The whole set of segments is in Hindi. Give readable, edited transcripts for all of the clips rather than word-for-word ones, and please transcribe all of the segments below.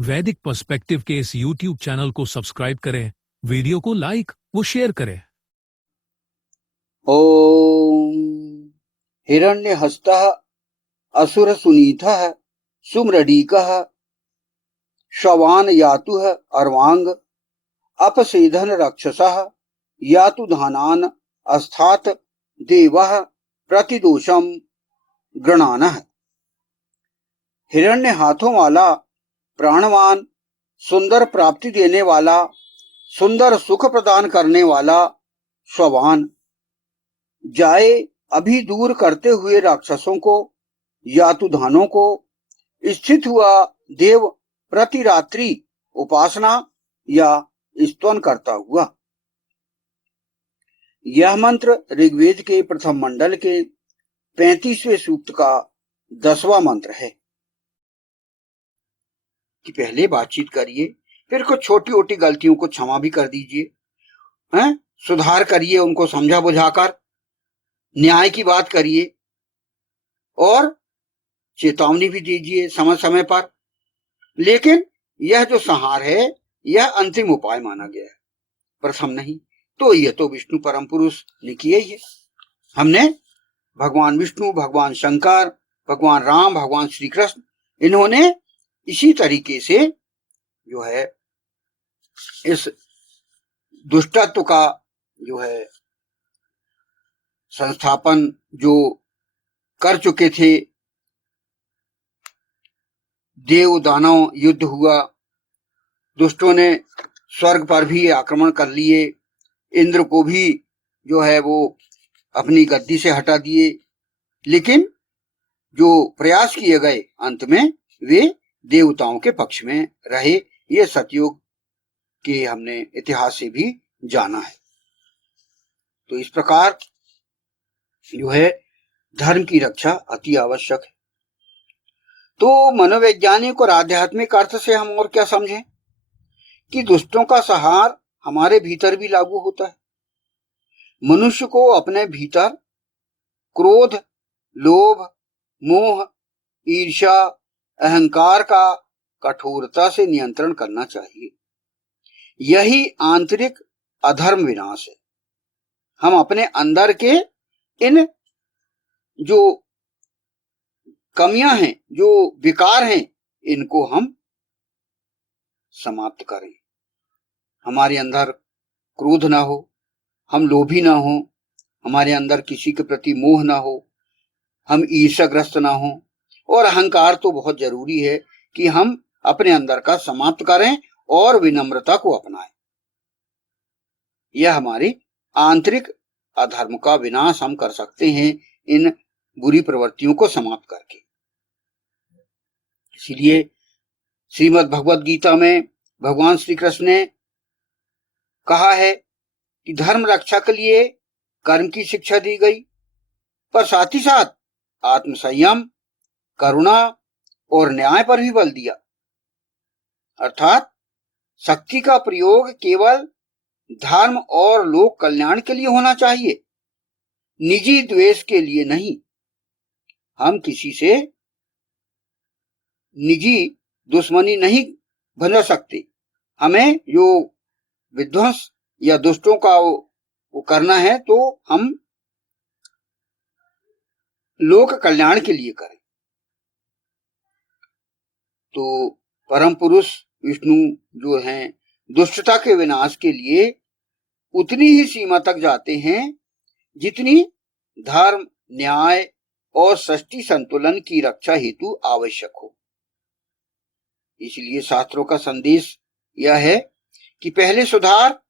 वैदिक पर्सपेक्टिव के इस यूट्यूब चैनल को सब्सक्राइब करें, वीडियो को लाइक व शेयर करें। ओम हिरण्यहस्तः असुर सुनीतः सुम्रडीकः श्रवान यातुः अर्वांग अपसेधन रक्षसः यातु धानान अस्थात देवः प्रतिदोषम गृणानः। हिरण्य हाथों वाला, प्राणवान, सुंदर प्राप्ति देने वाला, सुंदर सुख प्रदान करने वाला श्रवान जाए अभी दूर करते हुए राक्षसों को, यातुधानों को, स्थित हुआ देव प्रति रात्रि उपासना या स्तवन करता हुआ। यह मंत्र ऋग्वेद के प्रथम मंडल के 35वें सूक्त का 10वां मंत्र है कि पहले बातचीत करिए, फिर कुछ छोटी छोटी गलतियों को क्षमा भी कर दीजिए, हैं? सुधार करिए, उनको समझा बुझाकर न्याय की बात करिए और चेतावनी भी दीजिए समय समय पर। लेकिन यह जो संहार है यह अंतिम उपाय माना गया है, प्रथम नहीं। तो यह तो विष्णु परम पुरुष ने किया ही है। हमने भगवान विष्णु, भगवान शंकर, भगवान राम, भगवान श्री कृष्ण, इन्होंने इसी तरीके से जो है इस दुष्टत्व का जो है संस्थापन जो कर चुके थे। देव दानव युद्ध हुआ, दुष्टों ने स्वर्ग पर भी आक्रमण कर लिए, इंद्र को भी जो है वो अपनी गद्दी से हटा दिए। लेकिन जो प्रयास किए गए अंत में वे देवताओं के पक्ष में रहे। ये सतयुग के हमने इतिहास से भी जाना है। तो इस प्रकार जो है धर्म की रक्षा अति आवश्यक है। तो मनोवैज्ञानिक और आध्यात्मिक अर्थ से हम और क्या समझें कि दुष्टों का संहार हमारे भीतर भी लागू होता है। मनुष्य को अपने भीतर क्रोध, लोभ, मोह, ईर्ष्या, अहंकार का कठोरता से नियंत्रण करना चाहिए। यही आंतरिक अधर्म विनाश है। हम अपने अंदर के इन जो कमियां हैं, जो विकार हैं, इनको हम समाप्त करें। हमारे अंदर क्रोध ना हो, हम लोभी ना हो, हमारे अंदर किसी के प्रति मोह ना हो, हम ईर्ष्याग्रस्त ना हो, और अहंकार तो बहुत जरूरी है कि हम अपने अंदर का समाप्त करें और विनम्रता को अपनाएं। यह हमारी आंतरिक अधर्म का विनाश हम कर सकते हैं इन बुरी प्रवृत्तियों को समाप्त करके। इसीलिए श्रीमद् भगवद गीता में भगवान श्री कृष्ण ने कहा है कि धर्म रक्षा के लिए कर्म की शिक्षा दी गई, पर साथ ही साथ आत्म संयम, करुणा और न्याय पर भी बल दिया। अर्थात शक्ति का प्रयोग केवल धर्म और लोक कल्याण के लिए होना चाहिए, निजी द्वेष के लिए नहीं। हम किसी से निजी दुश्मनी नहीं बना सकते। हमें जो विध्वंस या दुष्टों का वो करना है तो हम लोक कल्याण के लिए करें। तो परम पुरुष विष्णु जो हैं दुष्टता के विनाश के लिए उतनी ही सीमा तक जाते हैं जितनी धर्म, न्याय और सृष्टि संतुलन की रक्षा हेतु आवश्यक हो। इसलिए शास्त्रों का संदेश यह है कि पहले सुधार,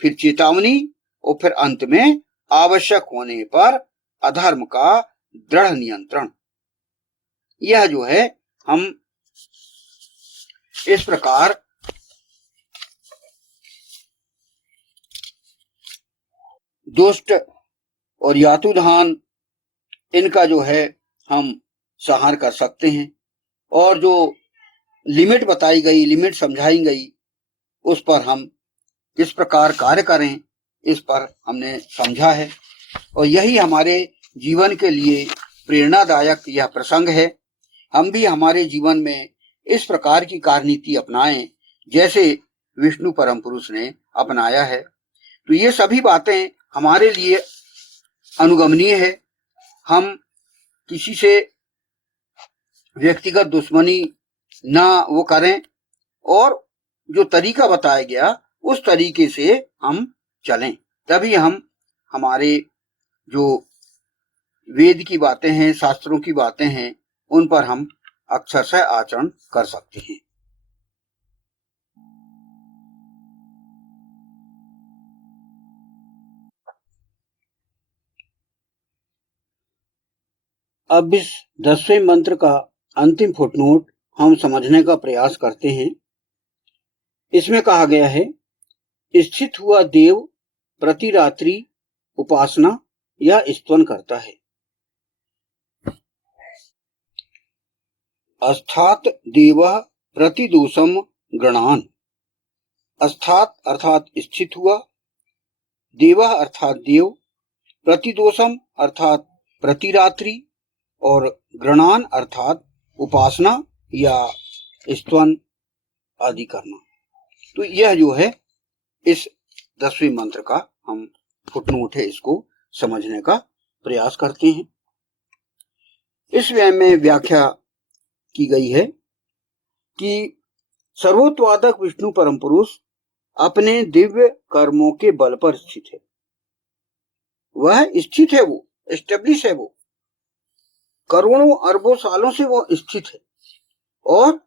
फिर चेतावनी और फिर अंत में आवश्यक होने पर अधर्म का दृढ़ नियंत्रण। यह जो है हम इस प्रकार दुष्ट और यातुधान इनका जो है हम संहार कर सकते हैं। और जो लिमिट बताई गई, लिमिट समझाई गई, उस पर हम किस प्रकार कार्य करें इस पर हमने समझा है। और यही हमारे जीवन के लिए प्रेरणादायक यह प्रसंग है। हम भी हमारे जीवन में इस प्रकार की कार्यनीति अपनाएं जैसे विष्णु परम पुरुष ने अपनाया है। तो ये सभी बातें हमारे लिए अनुगमनीय है। हम किसी से व्यक्तिगत दुश्मनी ना वो करें और जो तरीका बताया गया उस तरीके से हम चलें, तभी हम हमारे जो वेद की बातें हैं, शास्त्रों की बातें हैं, उन पर हम अक्षरशः आचरण कर सकते हैं। अब इस 10वें मंत्र का अंतिम फुटनोट हम समझने का प्रयास करते हैं। इसमें कहा गया है, स्थित हुआ देव प्रति रात्रि उपासना या स्तवन करता है। अस्थात देवः प्रतिदोषम गणान। अस्थात अर्थात स्थित हुआ, देवः अर्थात देव, प्रतिदोषम अर्थात प्रतिरात्रि और गणान अर्थात उपासना या स्तवन आदि करना। तो यह जो है इस 10वें मंत्र का हम फुटनोट है, इसको समझने का प्रयास करते हैं। इस व्यायाम में व्याख्या की गई है कि सर्वोत्पादक विष्णु परम पुरुष अपने दिव्य कर्मों के बल पर स्थित है। वह स्थित है, वो एस्टेब्लिश है, वो करोड़ों अरबों सालों से वो स्थित है। और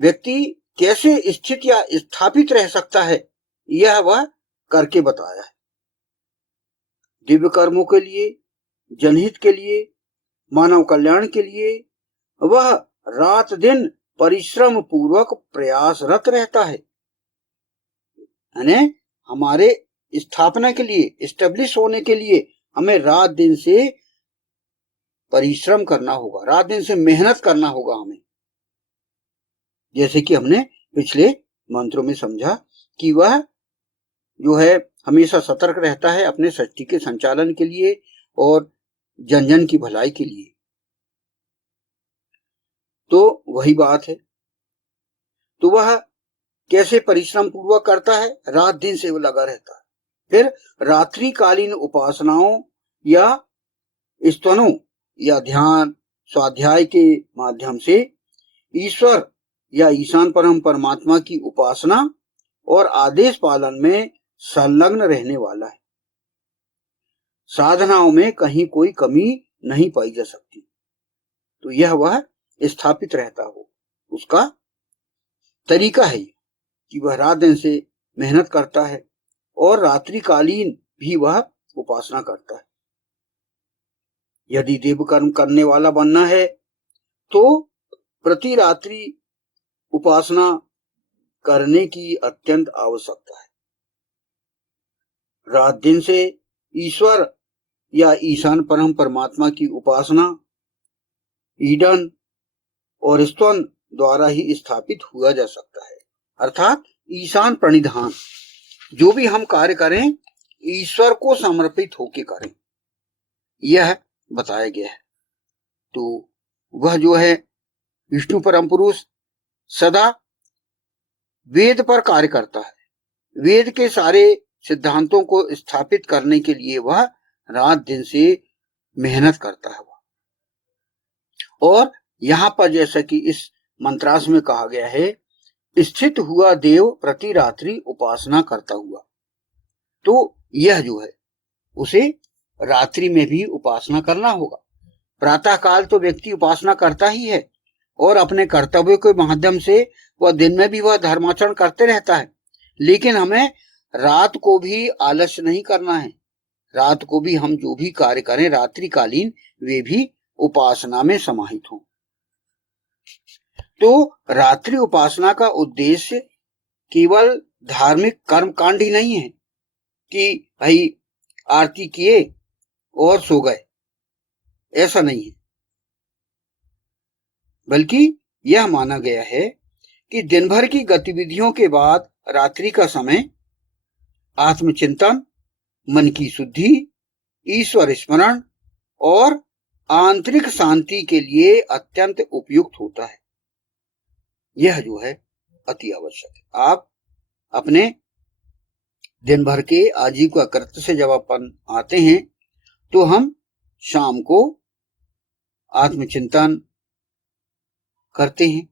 व्यक्ति कैसे स्थित या स्थापित रह सकता है, यह वह करके बताया है। दिव्य कर्मों के लिए, जनहित के लिए, मानव कल्याण के लिए वह रात दिन परिश्रम पूर्वक प्रयासरत रहता है। यानी हमारे स्थापना के लिए, एस्टेब्लिश होने के लिए हमें रात दिन से परिश्रम करना होगा, रात दिन से मेहनत करना होगा हमें। जैसे कि हमने पिछले मंत्रों में समझा कि वह जो है हमेशा सतर्क रहता है अपने सृष्टि के संचालन के लिए और जन जन की भलाई के लिए। तो वही बात है। तो वह कैसे परिश्रम पूर्वक करता है, रात दिन से वो लगा रहता है। फिर रात्रिकालीन उपासनाओं या स्तवनों या ध्यान स्वाध्याय के माध्यम से ईश्वर या ईशान परम परमात्मा की उपासना और आदेश पालन में संलग्न रहने वाला है। साधनाओं में कहीं कोई कमी नहीं पाई जा सकती। तो यह वह स्थापित रहता हो, उसका तरीका है कि वह रात दिन से मेहनत करता है और रात्रिकालीन भी वह उपासना करता है। यदि देव कर्म करने वाला बनना है तो प्रति रात्रि उपासना करने की अत्यंत आवश्यकता है। रात दिन से ईश्वर या ईशान परम परमात्मा की उपासना ईडन और स्तवन द्वारा ही स्थापित हुआ जा सकता है। अर्थात ईशान प्रणिधान, जो भी हम कार्य करें ईश्वर को समर्पित होकर करें, यह बताया गया है। तो वह जो है विष्णु परम पुरुष सदा वेद पर कार्य करता है। वेद के सारे सिद्धांतों को स्थापित करने के लिए वह रात दिन से मेहनत करता है। और यहां पर जैसा कि इस मंत्रांश में कहा गया है, स्थित हुआ देव प्रति रात्रि उपासना करता हुआ। तो यह जो है उसे रात्रि में भी उपासना करना होगा। प्रातः काल तो व्यक्ति उपासना करता ही है और अपने कर्तव्यों के माध्यम से वह दिन में भी वह धर्माचरण करते रहता है। लेकिन हमें रात को भी आलस्य नहीं करना है। रात को भी हम जो भी कार्य करें रात्रिकालीन, वे भी उपासना में समाहित हों। तो रात्रि उपासना का उद्देश्य केवल धार्मिक कर्म कांड ही नहीं है कि भाई आरती किए और सो गए, ऐसा नहीं है। बल्कि यह माना गया है कि दिन भर की गतिविधियों के बाद रात्रि का समय आत्मचिंतन, मन की शुद्धि, ईश्वर स्मरण और आंतरिक शांति के लिए अत्यंत उपयुक्त होता है। यह जो है अति आवश्यक है। आप अपने दिन भर के आजीविका कृत्य से जब अपन आते हैं तो हम शाम को आत्मचिंतन करते हैं।